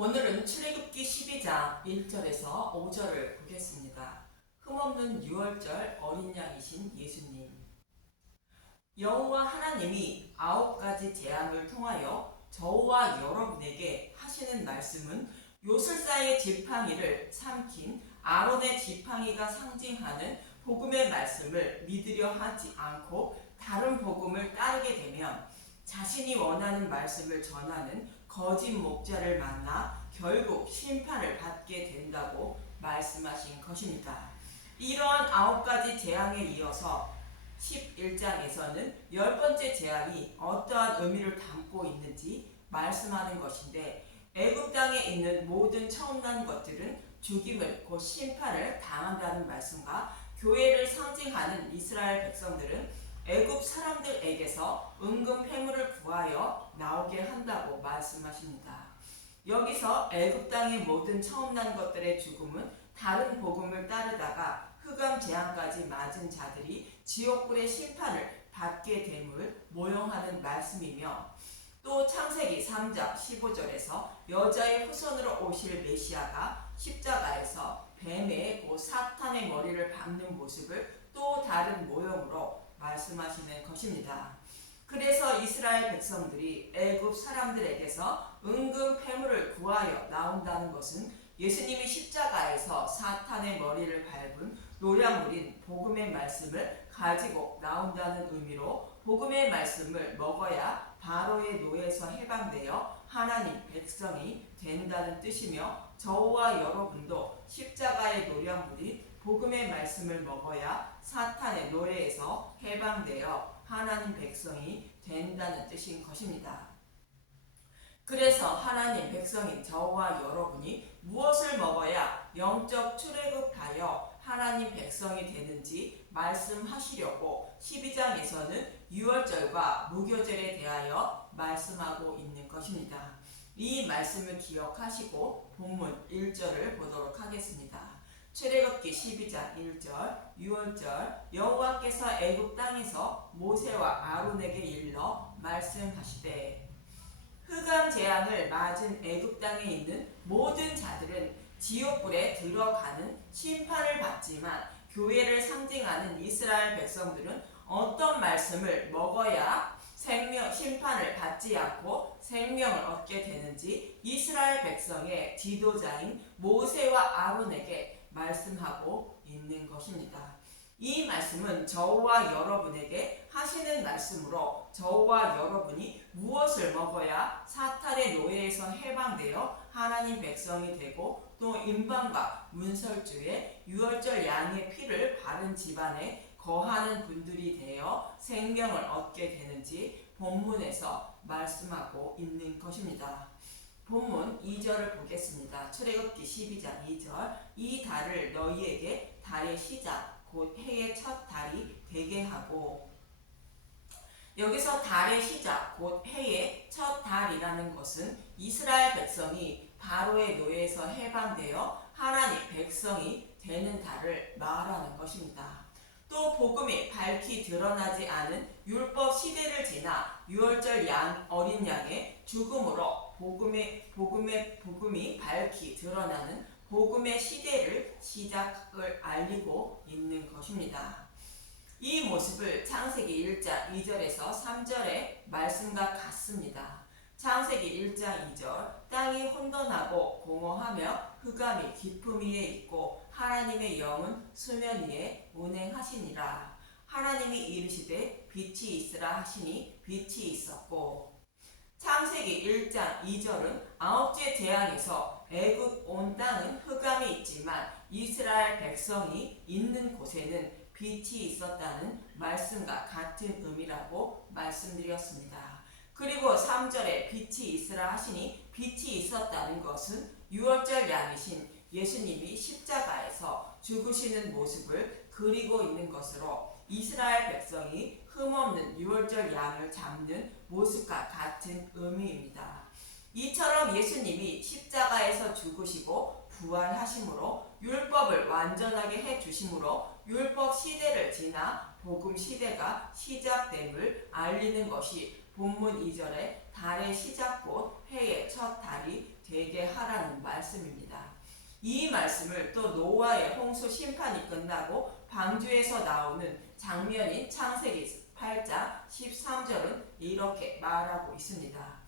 오늘은 출애굽기 12장 1절에서 5절을 보겠습니다. 흠없는 유월절 어린 양이신 예수님. 여호와 하나님이 9가지 재앙을 통하여 저와 여러분에게 하시는 말씀은 요술사의 지팡이를 삼킨 아론의 지팡이가 상징하는 복음의 말씀을 믿으려 하지 않고 다른 복음을 따르게 되면 자신이 원하는 말씀을 전하는 거짓 목자를 만나 결국 심판을 받게 된다고 말씀하신 것입니다. 이러한 9가지 재앙에 이어서 11장에서는 10번째 재앙이 어떠한 의미를 담고 있는지 말씀하는 것인데, 애굽 땅에 있는 모든 처음난 것들은 죽임을 곧 심판을 당한다는 말씀과 교회를 상징하는 이스라엘 백성들은 애굽 사람들에게서 은금 패물을 구하여 나오게 한다고 말씀하십니다. 여기서 애굽 땅의 모든 처음난 것들의 죽음은 다른 복음을 따르다가 흑암 재앙까지 맞은 자들이 지옥불의 심판을 받게 됨을 모형하는 말씀이며, 또 창세기 3장 15절에서 여자의 후손으로 오실 메시아가 십자가에서 뱀의 곧 사탄의 머리를 밟는 모습을 또 다른 모형으로 말씀하시는 것입니다. 그래서 이스라엘 백성들이 애굽 사람들에게서 은금 패물을 구하여 나온다는 것은 예수님이 십자가에서 사탄의 머리를 밟은 노량물인 복음의 말씀을 가지고 나온다는 의미로 복음의 말씀을 먹어야 바로의 노예에서 해방되어 하나님 백성이 된다는 뜻이며, 저와 여러분도 십자가의 노량물인 복음의 말씀을 먹어야 사탄의 노예에서 해방되어 하나님 백성이 된다는 뜻인 것입니다. 그래서 하나님 백성인 저와 여러분이 무엇을 먹어야 영적 출애굽하여 하나님 백성이 되는지 말씀하시려고 12장에서는 유월절과 무교절에 대하여 말씀하고 있는 것입니다. 이 말씀을 기억하시고 본문 1절을 보도록 하겠습니다. 출애굽기 12장 1절. 유월절 여호와께서 애굽 땅에서 모세와 아론에게 일러 말씀하시되, 흑암 재앙을 맞은 애굽 땅에 있는 모든 자들은 지옥불에 들어가는 심판을 받지만, 교회를 상징하는 이스라엘 백성들은 어떤 말씀을 먹어야 심판을 받지 않고 생명을 얻게 되는지 이스라엘 백성의 지도자인 모세와 아론에게 말씀하고 있는 것입니다. 이 말씀은 저와 여러분에게 하시는 말씀으로, 저와 여러분이 무엇을 먹어야 사탄의 노예에서 해방되어 하나님 백성이 되고, 또 임방과 문설주의 유월절 양의 피를 바른 집안에 거하는 분들이 되어 생명을 얻게 되는지 본문에서 말씀하고 있는 것입니다. 본문 2절을 보겠습니다. 출애굽기 12장 2절. 이 달을 너희에게 달의 시작 곧 해의 첫 달이 되게 하고, 여기서 달의 시작 곧 해의 첫 달이라는 것은 이스라엘 백성이 바로의 노예에서 해방되어 하나님 백성이 되는 달을 말하는 것입니다. 또 복음이 밝히 드러나지 않은 율법 시대를 지나 유월절 어린 양의 죽음으로 복음이 밝히 드러나는 복음의 시대를 시작을 알리고 있는 것입니다. 이 모습을 창세기 1장 2절에서 3절의 말씀과 같습니다. 창세기 1장 2절. 땅이 혼돈하고 공허하며 흑암이 깊음 위에 있고 하나님의 영은 수면 위에 운행하시니라. 하나님이 이르시되 빛이 있으라 하시니 빛이 있었고. 창세기 1장 2절은 9째 재앙에서 애굽 온 땅은 흑암이 있지만 이스라엘 백성이 있는 곳에는 빛이 있었다는 말씀과 같은 의미라고 말씀드렸습니다. 그리고 3절에 빛이 있으라 하시니 빛이 있었다는 것은 유월절 양이신 예수님이 십자가에서 죽으시는 모습을 그리고 있는 것으로, 이스라엘 백성이 흠없는 유월절 양을 잡는 모습과 같은 의미입니다. 이처럼 예수님이 십자가에서 죽으시고 부활하심으로 율법을 완전하게 해주심으로 율법 시대를 지나 복음 시대가 시작됨을 알리는 것이 본문 2절에 달의 시작 곧 해의 첫 달이 되게 하라는 말씀입니다. 이 말씀을 또 노아의 홍수 심판이 끝나고 방주에서 나오는 장면인 창세기 8장 13절은 이렇게 말하고 있습니다.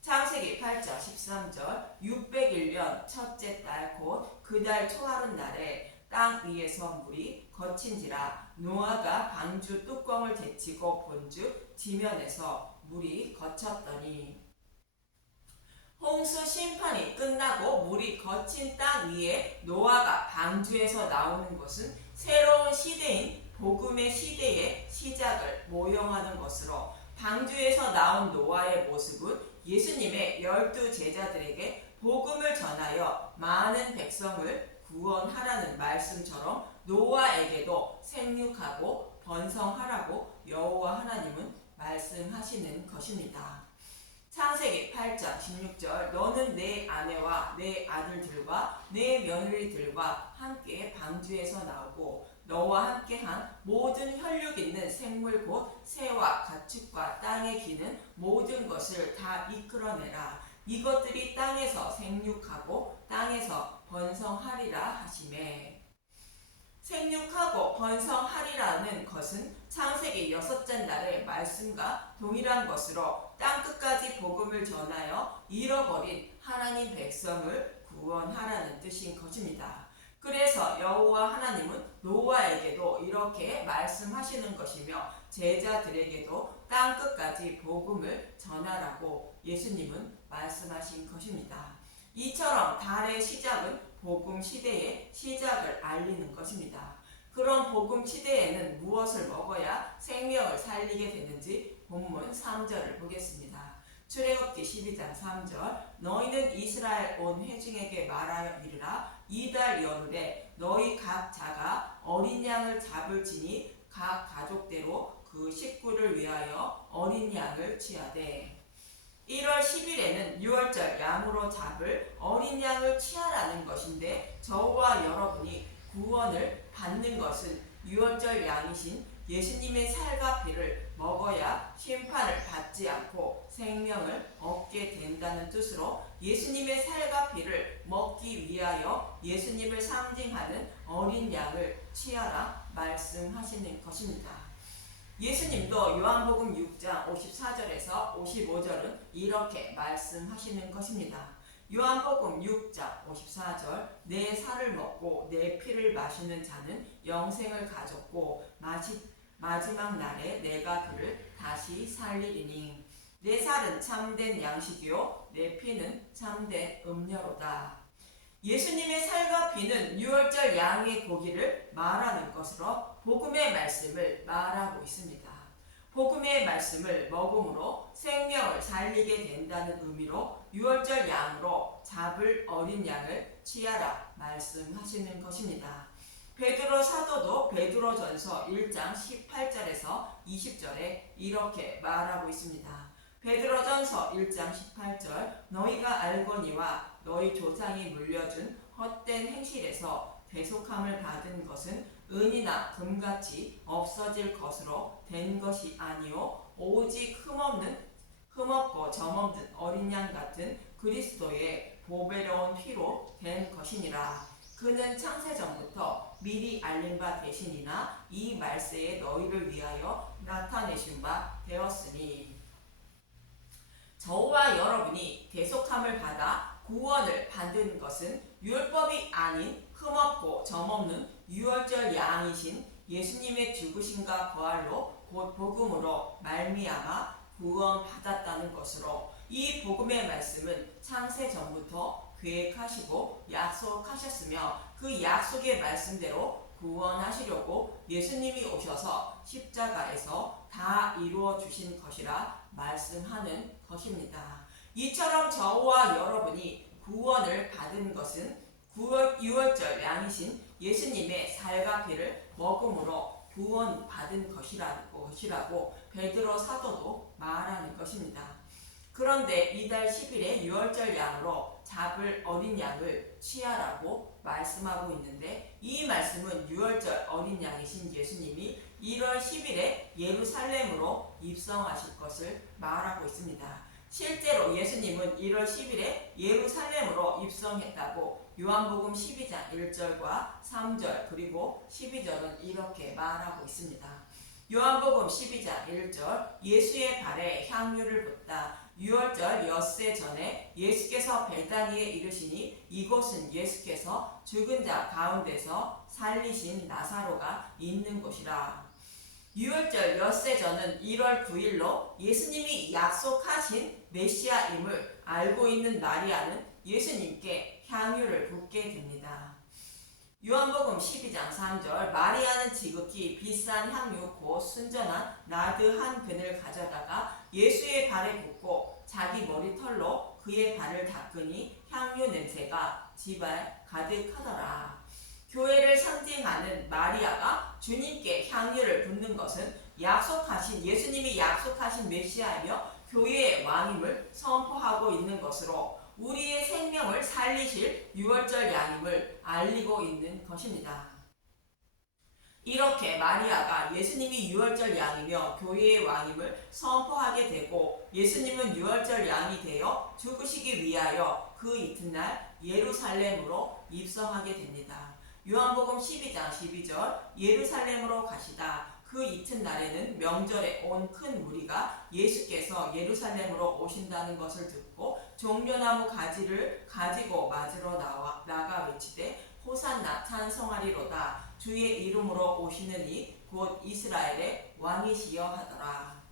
창세기 8장 13절 601년 첫째 달 곧 그 달 초하룻 날에 땅 위에서 물이 거친지라 노아가 방주 뚜껑을 데치고 본즉 지면에서 물이 거쳤더니. 홍수 심판이 끝나고 물이 거친 땅 위에 노아가 방주에서 나오는 것은 새로운 시대인 복음의 시대의 시작을 모형하는 것으로, 방주에서 나온 노아의 모습은 예수님의 12 제자들에게 복음을 전하여 많은 백성을 구원하라는 말씀처럼 노아에게도 생육하고 번성하라고 여호와 하나님은 말씀하시는 것입니다. 창세기 8장 16절 너는 내 아내와 내 아들들과 내 며느리들과 함께 방주에서 나오고 너와 함께한 모든 혈육 있는 생물 곧 새와 가축과 땅에 기는 모든 것을 다 이끌어내라. 이것들이 땅에서 생육하고 땅에서 번성하리라 하시매. 생육하고 번성하리라는 것은 창세기 6째 날의 말씀과 동일한 것으로 땅끝까지 복음을 전하여 잃어버린 하나님 백성을 구원하라는 뜻인 것입니다. 그래서 여호와 하나님은 노아에게도 이렇게 말씀하시는 것이며 제자들에게도 땅끝까지 복음을 전하라고 예수님은 말씀하신 것입니다. 이처럼 달의 시작은 복음 시대의 시작을 알리는 것입니다. 그런 복음 시대에는 무엇을 먹어야 생명을 살리게 되는지 본문 3절을 보겠습니다. 출애굽기 12장 3절 너희는 이스라엘 온 회중에게 말하여 이르라. 이달 열흘에 너희 각 자가 어린 양을 잡을지니 각 가족대로 그 식구를 위하여 어린 양을 취하되. 1월 10일에는 유월절 양으로 잡을 어린 양을 취하라는 것인데, 저와 여러분이 구원을 받는 것은 유월절 양이신 예수님의 살과 피를 먹어야 심판을 받지 않고 생명을 얻게 된다는 뜻으로 예수님의 살과 피를 먹기 위하여 예수님을 상징하는 어린 양을 취하라 말씀하시는 것입니다. 예수님도 요한복음 6장 54절에서 55절은 이렇게 말씀하시는 것입니다. 요한복음 6장 54절 내 살을 먹고 내 피를 마시는 자는 영생을 가졌고 마지막 날에 내가 그를 다시 살리리니. 내 살은 참된 양식이요 내 피는 참된 음료로다. 예수님의 살과 피는 유월절 양의 고기를 말하는 것으로 복음의 말씀을 말하고 있습니다. 복음의 말씀을 먹음으로 생명을 살리게 된다는 의미로 유월절 양으로 잡을 어린 양을 취하라 말씀하시는 것입니다. 베드로 사도도 베드로전서 1장 18절에서 20절에 이렇게 말하고 있습니다. 베드로전서 1장 18절 너희가 알거니와 너희 조상이 물려준 헛된 행실에서 대속함을 받은 것은 은이나 금같이 없어질 것으로 된 것이 아니요 오직 흠없고 점없는 어린 양 같은 그리스도의 보배로운 피로 된 것이니라. 그는 창세전부터 미리 알린 바 되시니나 이 말세에 너희를 위하여 나타내신 바 되었으니. 저와 여러분이 대속함을 받아 구원을 받는 것은 율법이 아닌 흠없고 점없는 유월절 양이신 예수님의 죽으심과 부활로 곧 복음으로 말미암아 구원받았다는 것으로, 이 복음의 말씀은 창세 전부터 계획하시고 약속하셨으며 그 약속의 말씀대로 구원하시려고 예수님이 오셔서 십자가에서 다 이루어 주신 것이라 말씀하는 것입니다. 이처럼 저와 여러분이 구원을 받은 것은 유월절 양이신 예수님의 살과 피를 먹음으로 구원받은 것이라고 베드로 사도도 말하는 것입니다. 그런데 이달 10일에 유월절 양으로 잡을 어린 양을 취하라고 말씀하고 있는데, 이 말씀은 유월절 어린 양이신 예수님이 1월 10일에 예루살렘으로 입성하실 것을 말하고 있습니다. 실제로 예수님은 1월 10일에 예루살렘으로 입성했다고 요한복음 12장 1절과 3절 그리고 12절은 이렇게 말하고 있습니다. 요한복음 12장 1절, 예수의 발에 향유를 붓다. 유월절 엿새 전에 예수께서 베다니에 이르시니 이곳은 예수께서 죽은 자 가운데서 살리신 나사로가 있는 곳이라. 유월절 엿새 전은 1월 9일로 예수님이 약속하신 메시아임을 알고 있는 마리아는 예수님께 향유를 붓게 됩니다. 요한복음 12장 3절, 마리아는 지극히 비싼 향유 곧 순전한 나드 한 근을 가져다가 예수의 발에 붓고 자기 머리털로 그의 발을 닦으니 향유 냄새가 집안 가득하더라. 교회를 상징하는 마리아가 주님께 향유를 붓는 것은 예수님이 약속하신 메시아이며 교회의 왕임을 선포하고 있는 것으로 우리의 생명을 살리실 유월절 양임을 알리고 있는 것입니다. 이렇게 마리아가 예수님이 유월절 양이며 교회의 왕임을 선포하게 되고, 예수님은 유월절 양이 되어 죽으시기 위하여 그 이튿날 예루살렘으로 입성하게 됩니다. 요한복음 12장 12절, 예루살렘으로 가시다. 그 이튿날에는 명절에 온 큰 무리가 예수께서 예루살렘으로 오신다는 것을 듣고 종려나무 가지를 가지고 맞으러 나가 외치되 호산나 찬송하리로다. 주의 이름으로 오시는 이 곧 이스라엘의 왕이시여 하더라.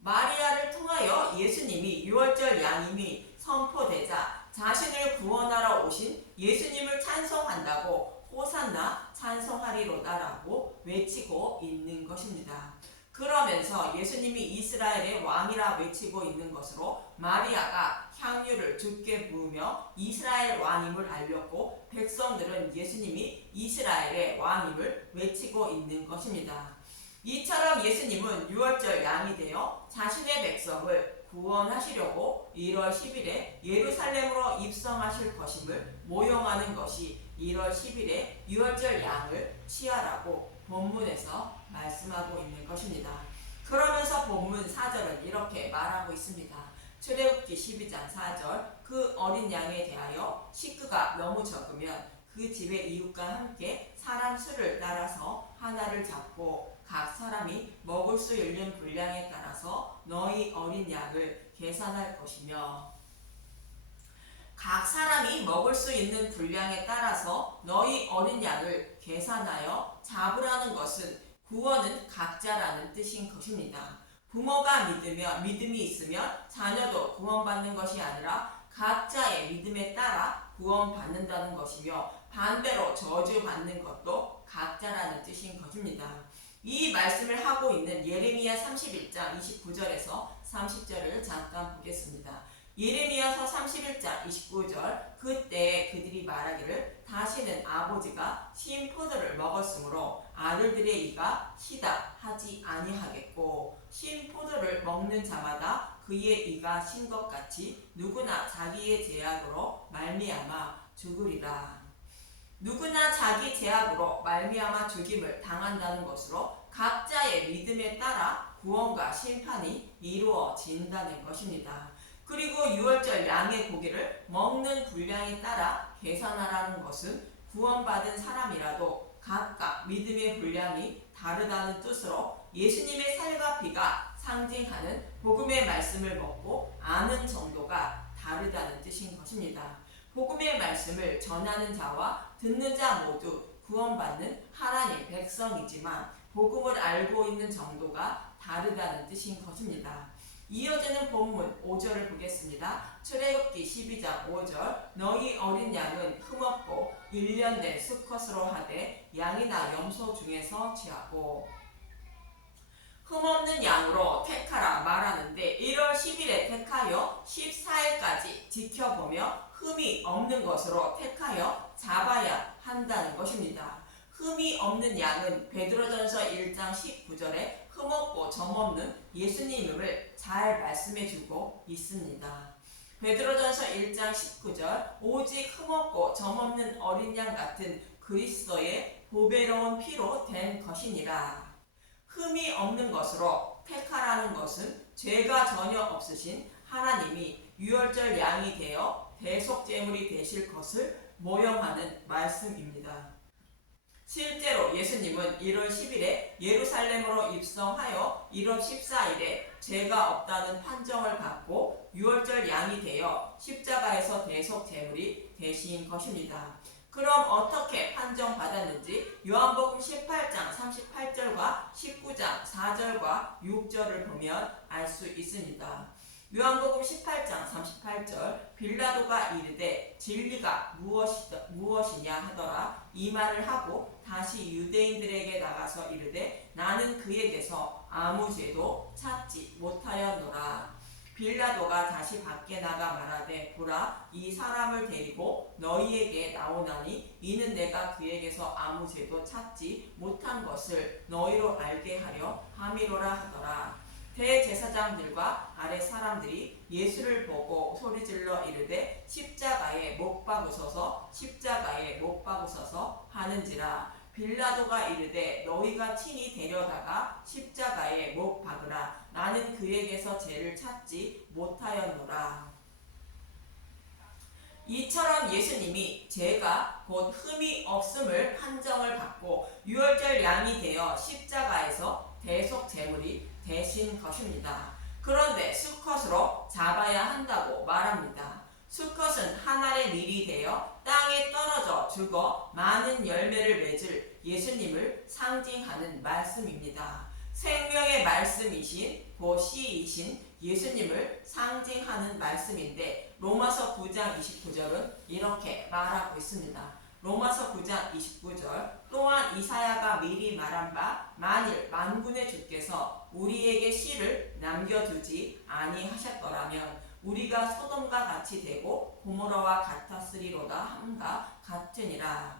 마리아를 통하여 예수님이 유월절 양임이 선포되자 자신을 구원하러 오신 예수님을 찬송한다고 호산나 찬송하리로다라고 외치고 있는 것입니다. 그러면서 예수님이 이스라엘의 왕이라 외치고 있는 것으로 마리아가 향유를 주께 부으며 이스라엘 왕임을 알렸고, 백성들은 예수님이 이스라엘의 왕임을 외치고 있는 것입니다. 이처럼 예수님은 유월절 양이 되어 자신의 백성을 구원하시려고 1월 10일에 예루살렘으로 입성하실 것임을 모형하는 것이 1월 10일에 유월절 양을 취하라고 본문에서 말씀하고 있는 것입니다. 그러면서 본문 4절은 이렇게 말하고 있습니다. 출애굽기 12장 4절, 그 어린 양에 대하여 식구가 너무 적으면 그 집의 이웃과 함께 사람 수를 따라서 하나를 잡고 각 사람이 먹을 수 있는 분량에 따라서 너희 어린 양을 계산할 것이며, 각 사람이 먹을 수 있는 분량에 따라서 너희 어린 양을 계산하여 잡으라는 것은 구원은 각자라는 뜻인 것입니다. 부모가 믿음이 있으면 자녀도 구원받는 것이 아니라 각자의 믿음에 따라 구원받는다는 것이며, 반대로 저주받는 것도 각자라는 뜻인 것입니다. 이 말씀을 하고 있는 예레미야 31장 29절에서 30절을 잠깐 보겠습니다. 예레미야서 31장 29절, 그때 그들이 말하기를 다시는 아버지가 신 포도를 먹었으므로 아들들의 이가 시다 하지 아니하겠고, 신 포도를 먹는 자마다 그의 이가 신 것 같이 누구나 자기의 죄악으로 말미암아 죽으리라. 누구나 자기 죄악으로 말미암아 죽임을 당한다는 것으로 각자의 믿음에 따라 구원과 심판이 이루어진다는 것입니다. 그리고 유월절 양의 고기를 먹는 분량에 따라 계산하라는 것은 구원받은 사람이라도 각각 믿음의 분량이 다르다는 뜻으로 예수님의 살과 피가 상징하는 복음의 말씀을 먹고 아는 정도가 다르다는 뜻인 것입니다. 복음의 말씀을 전하는 자와 듣는 자 모두 구원받는 하나님 백성이지만 복음을 알고 있는 정도가 다르다는 뜻인 것입니다. 이어지는 본문 5절을 보겠습니다. 출애굽기 12장 5절, 너희 어린 양은 흠없고 1년 된 수컷으로 하되 양이나 염소 중에서 취하고, 흠없는 양으로 택하라 말하는데 1월 10일에 택하여 14일까지 지켜보며 흠이 없는 것으로 택하여 잡아야 한다는 것입니다. 흠이 없는 양은 베드로전서 1장 19절에 흠없고 점없는 예수님을 잘 말씀해주고 있습니다. 베드로전서 1장 19절 오직 흠없고 점없는 어린 양 같은 그리스도의 보배로운 피로 된 것이니라. 흠이 없는 것으로 택하라는 것은 죄가 전혀 없으신 하나님이 유월절 양이 되어 대속제물이 되실 것을 모형하는 말씀입니다. 실제로 예수님은 1월 10일에 예루살렘으로 입성하여 1월 14일에 죄가 없다는 판정을 받고 유월절 양이 되어 십자가에서 대속제물이 되신 것입니다. 그럼 어떻게 판정받았는지 요한복음 18장 38절과 19장 4절과 6절을 보면 알 수 있습니다. 요한복음 18장 38절 빌라도가 이르되 진리가 무엇이냐 하더라. 이 말을 하고 다시 유대인들에게 나가서 이르되 나는 그에게서 아무 죄도 찾지 못하였노라. 빌라도가 다시 밖에 나가 말하되 보라 이 사람을 데리고 너희에게 나오나니 이는 내가 그에게서 아무 죄도 찾지 못한 것을 너희로 알게 하려 함이로라 하더라. 대제사장들과 아랫 사람들이 예수를 보고 소리질러 이르되 십자가에 못 박으소서 십자가에 못 박으소서 하는지라. 빌라도가 이르되 너희가 친히 데려다가 십자가에 못 박으라. 나는 그에게서 죄를 찾지 못하였노라. 이처럼 예수님이 죄가 곧 흠이 없음을 판정을 받고 유월절 양이 되어 십자가에서 대속제물이 되신 것입니다. 그런데 수컷으로 잡아야 한다고 말합니다. 수컷은 한 알의 밀이 되어 땅에 떨어져 죽어 많은 열매를 맺을 예수님을 상징하는 말씀입니다. 생명의 말씀이신 보시이신 예수님을 상징하는 말씀인데 로마서 9장 29절은 이렇게 말하고 있습니다. 로마서 9장 29절 또한 이사야가 미리 말한 바 만일 만군의 주께서 우리에게 씨를 남겨두지 아니하셨더라면 우리가 소돔과 같이 되고 고모라와 같았으리로다 함과 같으니라.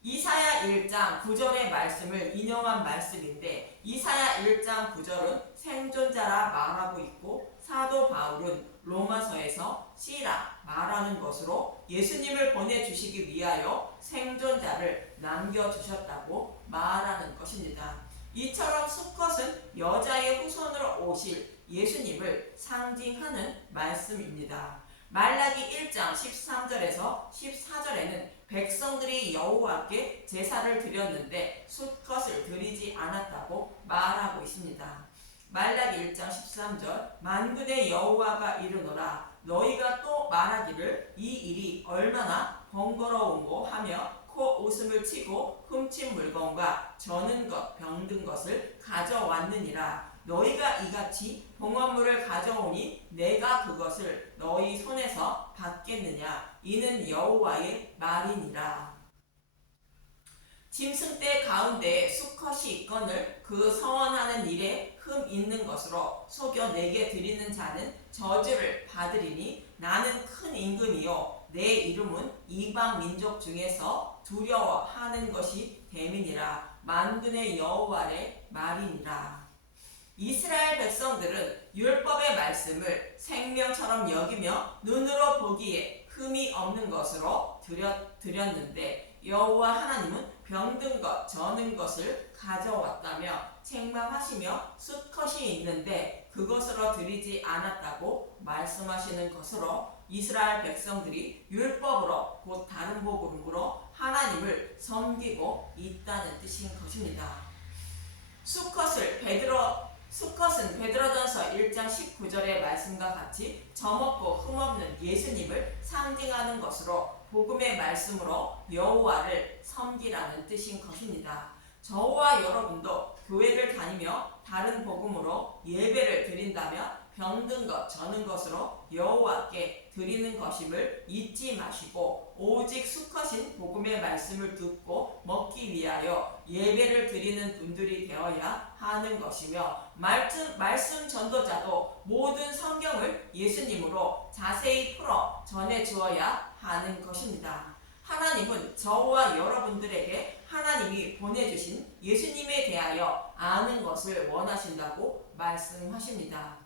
이사야 1장 9절의 말씀을 인용한 말씀인데 이사야 1장 9절은 생존자라 말하고 있고 사도 바울은 로마서에서 씨라 말하는 것으로 예수님을 보내주시기 위하여 생존자를 남겨주셨다고 말하는 것입니다. 이처럼 수컷은 여자의 후손으로 오실 예수님을 상징하는 말씀입니다. 말라기 1장 13절에서 14절에는 백성들이 여호와께 제사를 드렸는데 수컷을 드리지 않았다고 말하고 있습니다. 말라기 1장 13절 만군의 여호와가 이르노라 너희가 또 말하기를 이 일이 얼마나 번거로운고 하며 코 웃음을 치고 훔친 물건과 저는 것 병든 것을 가져왔느니라. 너희가 이같이 봉헌물을 가져오니 내가 그것을 너희 손에서 받겠느냐 이는 여호와의 말이니라. 짐승떼 가운데에 수컷이 있거늘 그 서원하는 일에 흠 있는 것으로 속여 내게 드리는 자는 저주를 받으리니 나는 큰 임금이요 내 이름은 이방 민족 중에서 두려워하는 것이 됨이니라. 만군의 여호와의 말이니라. 이스라엘 백성들은 율법의 말씀을 생명처럼 여기며 눈으로 보기에 흠이 없는 것으로 드렸는데 여호와 하나님은 병든 것, 저는 것을 가져왔다며 책망하시며 수컷이 있는데 그것으로 드리지 않았다고 말씀하시는 것으로 이스라엘 백성들이 율법으로 곧 다른 복음으로 하나님을 섬기고 있다는 뜻인 것입니다. 수컷은 베드로전서 1장 19절의 말씀과 같이 점없고 흠없는 예수님을 상징하는 것으로 복음의 말씀으로 여호와를 섬기라는 뜻인 것입니다. 저와 여러분도 교회를 다니며 다른 복음으로 예배를 드린다면 병든 것, 저는 것으로 여호와께 드리는 것임을 잊지 마시고 오직 수컷인 복음의 말씀을 듣고 먹기 위하여 예배를 드리는 분들이 되어야 하는 것이며 말씀 전도자도 모든 성경을 예수님으로 자세히 풀어 전해주어야 하는 것입니다. 하나님은 저와 여러분들에게 하나님이 보내주신 예수님에 대하여 아는 것을 원하신다고 말씀하십니다.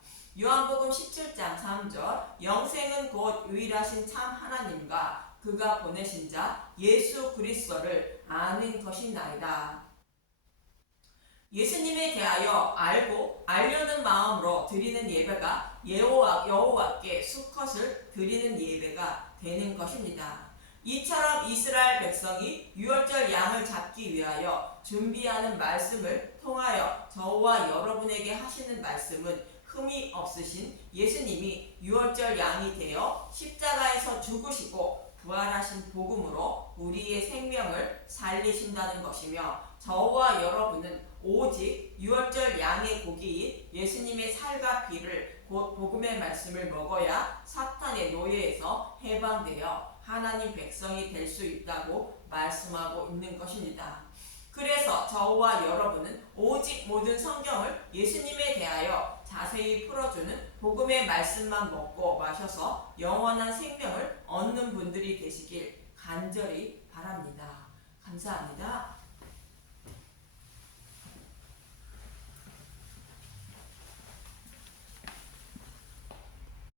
요한복음 17장 3절 영생은 곧 유일하신 참 하나님과 그가 보내신 자 예수 그리스도를 아는 것이나이다. 예수님에 대하여 알고 알려는 마음으로 드리는 예배가 여호와께 수컷을 드리는 예배가 되는 것입니다. 이처럼 이스라엘 백성이 유월절 양을 잡기 위하여 준비하는 말씀을 통하여 저와 여러분에게 하시는 말씀은 흠이 없으신 예수님이 유월절 양이 되어 십자가에서 죽으시고 부활하신 복음으로 우리의 생명을 살리신다는 것이며, 저와 여러분은 오직 유월절 양의 고기인 예수님의 살과 피를 곧 복음의 말씀을 먹어야 사탄의 노예에서 해방되어 하나님 백성이 될 수 있다고 말씀하고 있는 것입니다. 그래서 저와 여러분은 오직 모든 성경을 예수님에 대하여 자세히 풀어주는 복음의 말씀만 먹고 마셔서 영원한 생명을 얻는 분들이 되시길 간절히 바랍니다. 감사합니다.